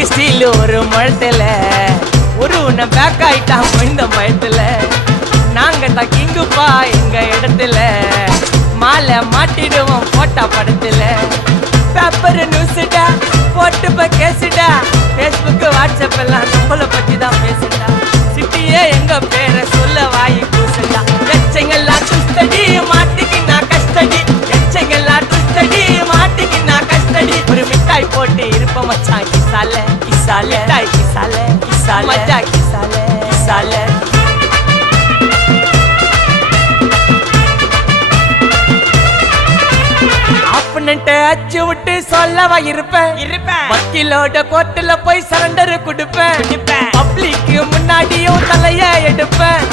Big steel ஒரு முழத்துல ஒரு உன்னை பேக் ஆயிட்டான் இந்த பயத்துல. நாங்க தான் கிங்குப்பா எங்க இடத்துல, மாலை மாட்டிடுவோம் போட்டா படத்துல. பேப்பர் நியூஸ்டா போட்டு கேசுடா, பேஸ்புக் வாட்ஸ்அப் எல்லாம் நம்மளை பத்தி தான் பேசுடா. சிட்டியே எங்க பேரை சொல்ல வாய் கூசுடா. எச்சங்கெல்லாம் துஸ்தடி மாட்டிக்கினா கஸ்டடி, எச்சங்கெல்லாம் துஸ்தடி மாட்டிக்கினா கஸ்டடி. ஒரு மிட்டாய் போட்டு இருப்ப மச்சான் கிசால கிசால மிட்டாய் கிசால கிசால மச்சா கிசால கிசால. அச்சு விட்டு சொல்லவா இருப்பேன் வக்கீலோட கோர்ட்டுல போய் சரண்டர் கொடுப்பேன். பப்ளிக்கு முன்னாடியும் தலைய எடுப்பேன்.